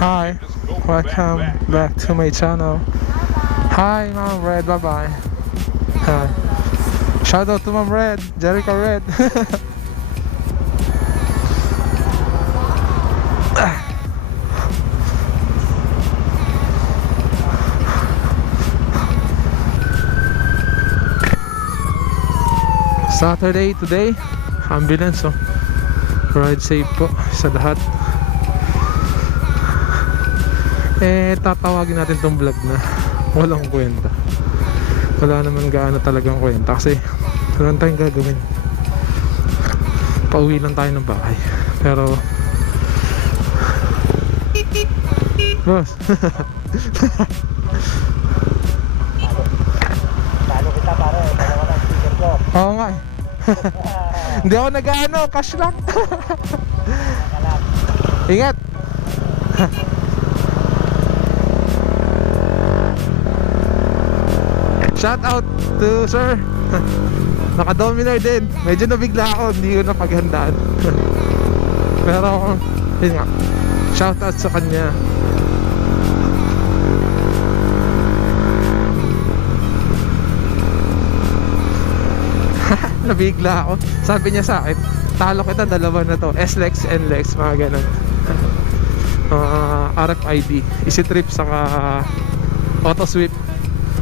Hi, welcome back to my channel. Hi, Mom Red, bye bye. Hi. Shout out to Mom Red, Jericho Red. Saturday today, ambulance, oh. Ride safe po sa lahat. Tatawagin natin tong vlog na walang kwenta. Wala naman gaano talagang kwenta kasi wala tayong gagawin. Pauwi lang tayo ng bahay. Pero boss. Talo kita pare, dalawa ng sticker ko. Oo nga eh. Hindi ako nag-ano, cash lang. Ingat. Shout out to sir. Naka-dominar din. Medyo nabigla ako, hindi ko napaghandaan. Pero yun nga, shout out sa kanya. Nabigla ako. Sabi niya sa akin, talo kita, dalawa na to, S-Lex, N-Lex, mga ganun. RFID, easy trip, saka auto sweep.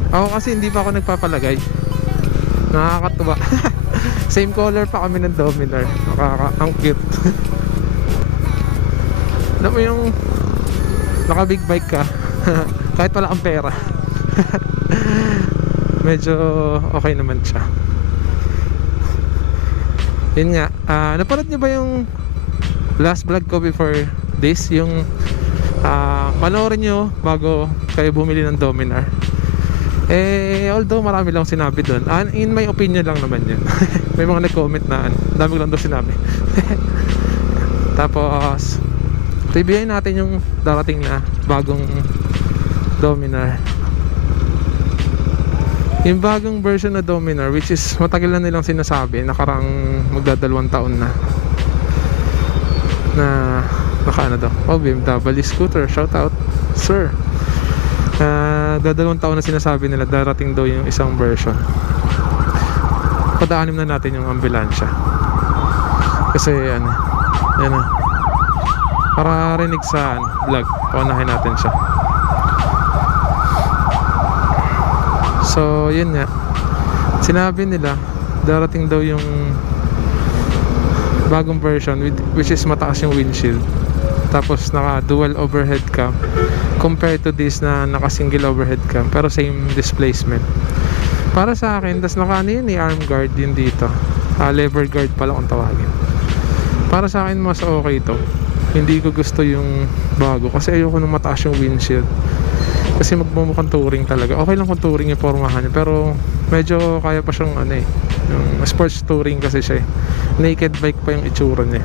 Ako kasi hindi pa ako nagpapalagay. Nakakatuwa. Same color pa kami ng dominar. Ang cute. Alam mo yung naka big bike ka kahit wala kang pera. Medyo okay naman siya. Yun nga, napanood niyo ba yung last vlog ko before this? Yung panoorin nyo bago kayo bumili ng dominar. Although marami lang sinabi doon, in my opinion lang naman yun. May mga nag-comment na dami lang doon sinabi. Tapos reviewin natin yung darating na bagong dominar. Yung bagong version na dominar, which is matagal na nilang sinasabi, nakarang magdadalawang taon na naka ano daw, BMW scooter, shout out sir. Dadalawang taon na sinasabi nila darating daw yung isang version. Padaanim na natin yung ambulansya kasi ano, yan na, para rinig sa vlog, paunahin natin siya. So yun nga, sinabi nila darating daw yung bagong version which is mataas yung windshield, tapos naka dual overhead cam compared to this na naka single overhead cam pero same displacement. Para sa akin, tas naka ano yun, arm guard yun dito, lever guard pala kung tawagin. Para sa akin mas okay to. Hindi ko gusto yung bago kasi ayoko nung mataas yung windshield kasi magmumukhang touring talaga. Okay lang kung touring yung formahan niya, pero medyo kaya pa siyang ano eh, yung sports touring kasi siya eh. Naked bike pa yung itsura niya.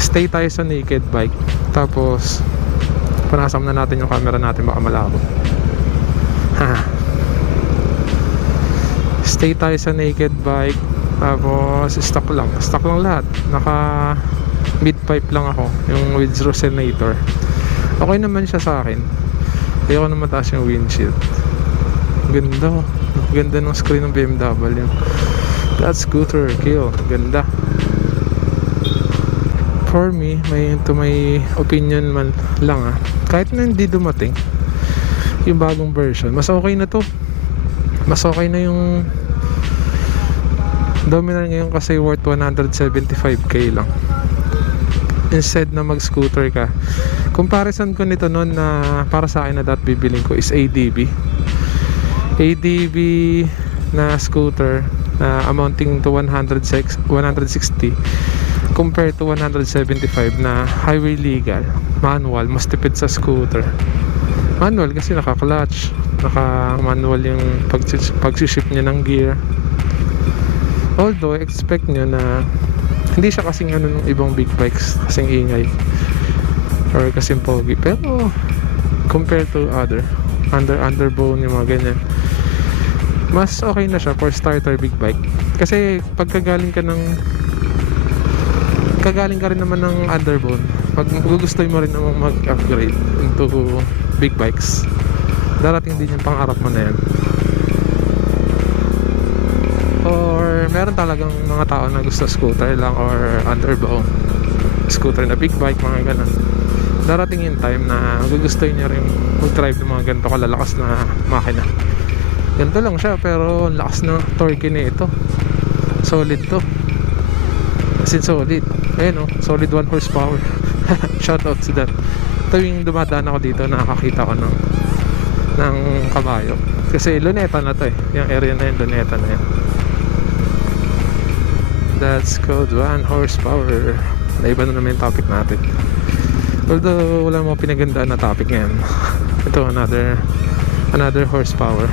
Stay tayo sa naked bike, tapos panasam na natin yung camera natin, baka malabo. Stay tayo sa naked bike, tapos stock lang lahat. Naka mid pipe lang ako, yung with resonator. Okay naman siya sa akin. Ayoko na mataas yung windshield. Ganda ng screen ng BMW. That scooter kill, ganda. For me, to my opinion man lang kahit na hindi dumating yung bagong version, mas okay na to. Mas okay na yung dominar ngayon kasi worth 175k lang instead na mag scooter ka. Comparison ko nito noon na para sa akin na bibiling ko is ADB na scooter na amounting to 160 compared to 175 na highway legal manual. Mas tipid sa scooter manual kasi naka-clutch, naka-manual yung pag-ship niya ng gear. Although expect nyo na hindi siya kasing ano ng ibang big bikes, kasing ingay or kasing pogi, pero compared to underbone yung mga ganyan, mas okay na siya for starter big bike. Kasi pagkagaling ka rin naman ng underbone, pag gugustuhin mo rin namang mag-upgrade into big bikes, darating din yung pangarap mo na yan. Or meron talagang mga tao na gusto scooter lang or underbow scooter na big bike, mga ganun. Darating yung time na gugustuhin niya rin mag-drive ng mga ganito kalalakas na makina. Ganito lang siya pero lakas na torque na ito. Solid to, as in solid. Ayun, solid 1 horsepower. Shoutout to that. Tuwing dumadaan ako dito, nakakita ko ng kabayo. Kasi luneta na to yung area na yun, luneta na yan. That's called 1 horsepower. Naiba na naman yung topic natin. Although wala mo pinagandaan na topic ngayon. Ito another horsepower.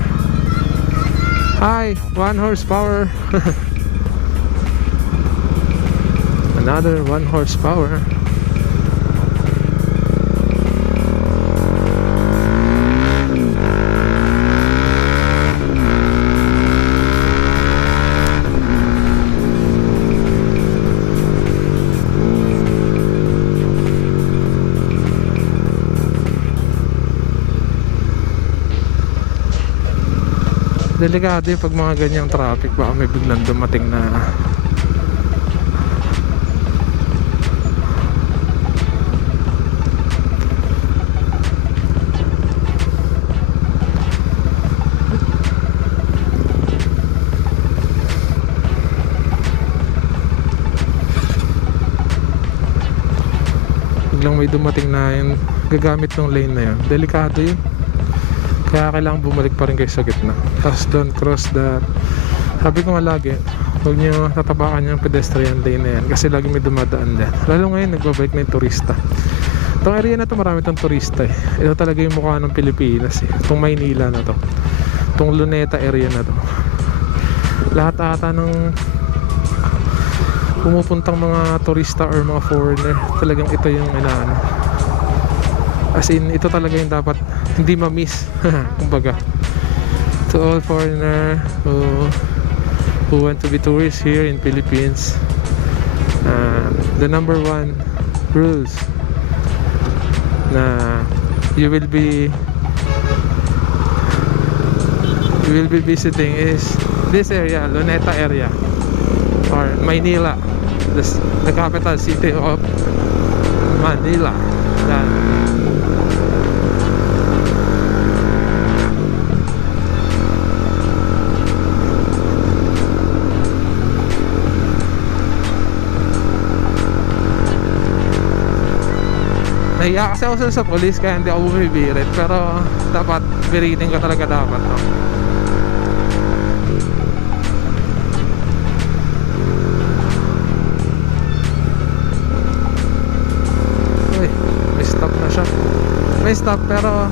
Hi, 1 horsepower. Another 1 horsepower. Delikado yung pag mga ganyang traffic, baka may biglang dumating na yung gagamit ng lane na yun. Delikado yun. Kaya kailangan bumalik pa rin kayo sa gitna. Tapos don't cross that. Sabi ko nga lagi, huwag nyo tatapakan yung pedestrian lane na yan kasi lagi may dumadaan dyan. Lalo ngayon nagbabike na yung turista. Itong area na to marami itong turista eh. Ito talaga yung mukha ng Pilipinas eh. Itong Maynila na to, itong Luneta area na to, lahat ata ng pumupuntang mga turista or mga foreigner, talagang ito yung inaano. As in, ito talaga yung dapat hindi ma-miss. Kumbaga, to all foreigner who want to be tourists here in Philippines, the number one rules na you will be visiting is this area, Luneta area or Maynila, the capital city of Manila. Nahiya kasi ako sa police kaya hindi ako bumibirit, pero dapat biritin ka talaga dapat, no? Uy, may stop na siya. May stop pero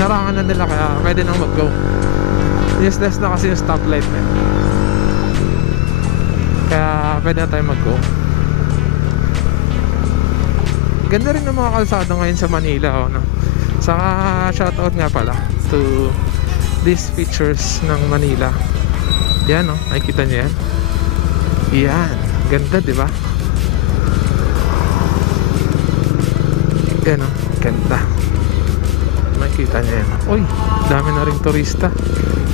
narangan na nila kaya pwede nang mag-go. Useless na kasi yung stoplight na yun. Kaya pwede na tayo mag-go. Ganda rin ng mga kalsada ngayon sa Manila, no? Saka shoutout nga pala to these features ng Manila. Yan, no? Nakikita nyo yan? Yan, ganda, di ba? Yan, no? Ganda. Nakikita nyo yan. Uy, dami na rin turista.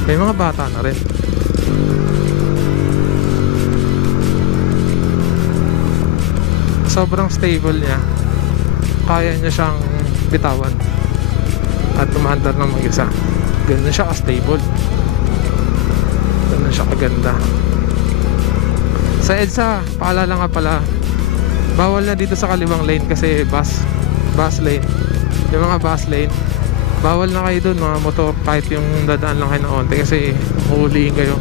May mga bata na rin. Sobrang stable niya. Kaya niya siyang bitawan at tumaandar ng mag-isa. Ganun siya ka-stable. Ganun siya kaganda. Sa EDSA, paalala nga pala, bawal na dito sa kaliwang lane kasi bus lane. Yung mga bus lane, bawal na kayo dun mga motor, kahit yung dadaan lang kayo ng onte kasi uulihin kayo.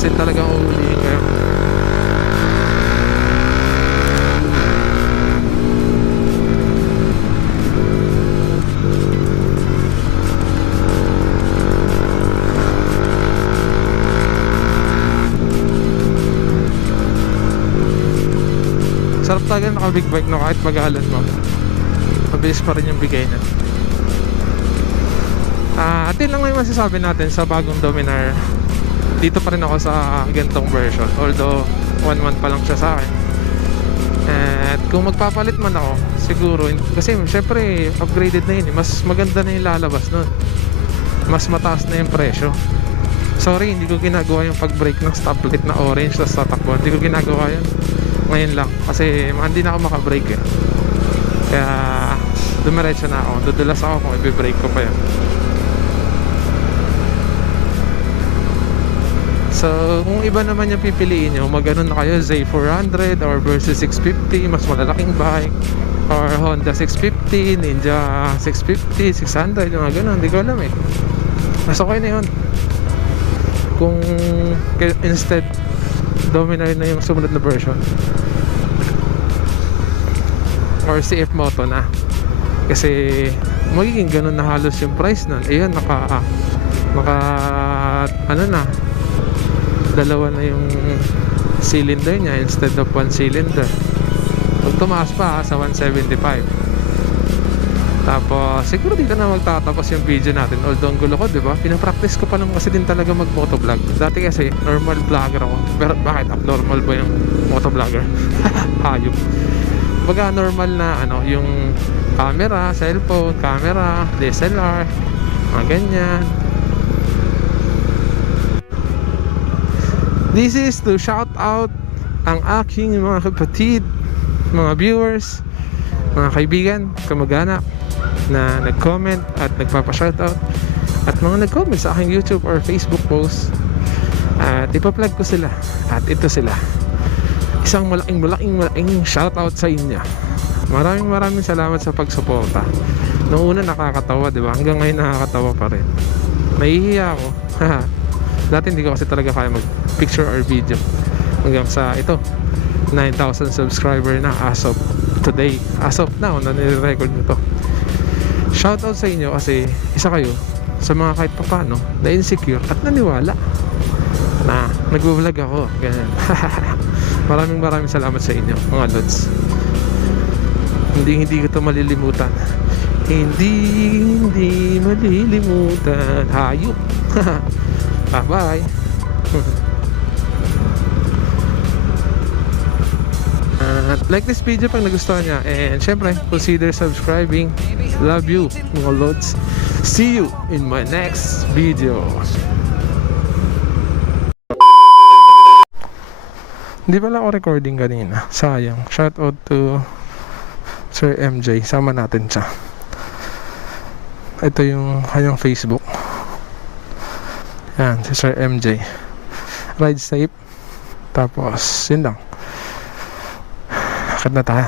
Kasi talagang uulihin kayo. Sarap talaga naka big bike, no? Kahit pag-aalan mo, mabilis pa rin yung bigay na. Atin lang yung masasabi natin sa bagong Dominar. Dito pa rin ako sa gantong version, although 1 month pa lang siya sa akin. At kung magpapalit man ako, siguro, kasi syempre upgraded na yun, mas maganda na yung lalabas nun, mas mataas na yung presyo. Sorry, hindi ko ginagawa yung pag-brake ng stoplight na orange sa tatakbo. Hindi ko ginagawa yun ngayon lang kasi hindi na ako makabrake eh. Kaya dumiretso na ako, dudulas ako kung i-brake ko pa yun. So, kung iba naman yung pipiliin nyo, mag-ano na kayo, Z400 or versus 650, mas malalaking bike, or Honda 650, Ninja 650, 600, yung mga ganun, hindi ko alam eh. Mas okay na yun. Kung instead, dominar na yung sumunod na version, or CF Moto na. Kasi, magiging ganun na halos yung price nun. Ayun, ano na, dalawa na yung cylinder niya instead of one cylinder. Pag tumaas pa sa 175. Tapos siguro dito na magtatapos yung video natin. Although ang gulo ko, diba? Pinapractice ko pa naman kasi din talaga mag motovlog. Dati kasi normal vlogger ako. Pero bakit abnormal ba yung motovlogger? Hayop. Baga normal na ano, yung camera, cellphone, camera, DSLR, mga ganyan. This is to shout out ang aking mga kapatid, mga viewers, mga kaibigan, kamag-anak na nag-comment at nagpapa-shoutout, at mga nag-comment sa aking YouTube or Facebook post. At ipa-plug ko sila. At ito sila. Isang malaking shoutout sa inyo. Maraming salamat sa pagsuporta. Noong una nakakatawa, di ba? Hanggang ngayon nakakatawa pa rin. Nahihiya ako. Dati hindi ko kasi talaga kaya mag-picture or video. Hanggang sa ito, 9,000 subscriber na as of today. As of now, na nire-record nyo to. Shoutout sa inyo kasi isa kayo sa mga kahit papano na insecure at naniwala na nag-vlog ako. Ganyan. Maraming salamat sa inyo, mga lods. Hindi ko to malilimutan. Hindi malilimutan. Hayop. Bye-bye. Like this video pag nagustuhan niya. And syempre, consider subscribing. Love you, mga lods. See you in my next video. Hindi pala ako recording kanina. Sayang. Shout out to Sir MJ. Sama natin siya. Ito yung kanyang Facebook. Yan, si Sir MJ. Ride safe. Tapos, yun lang. Akit na tayo.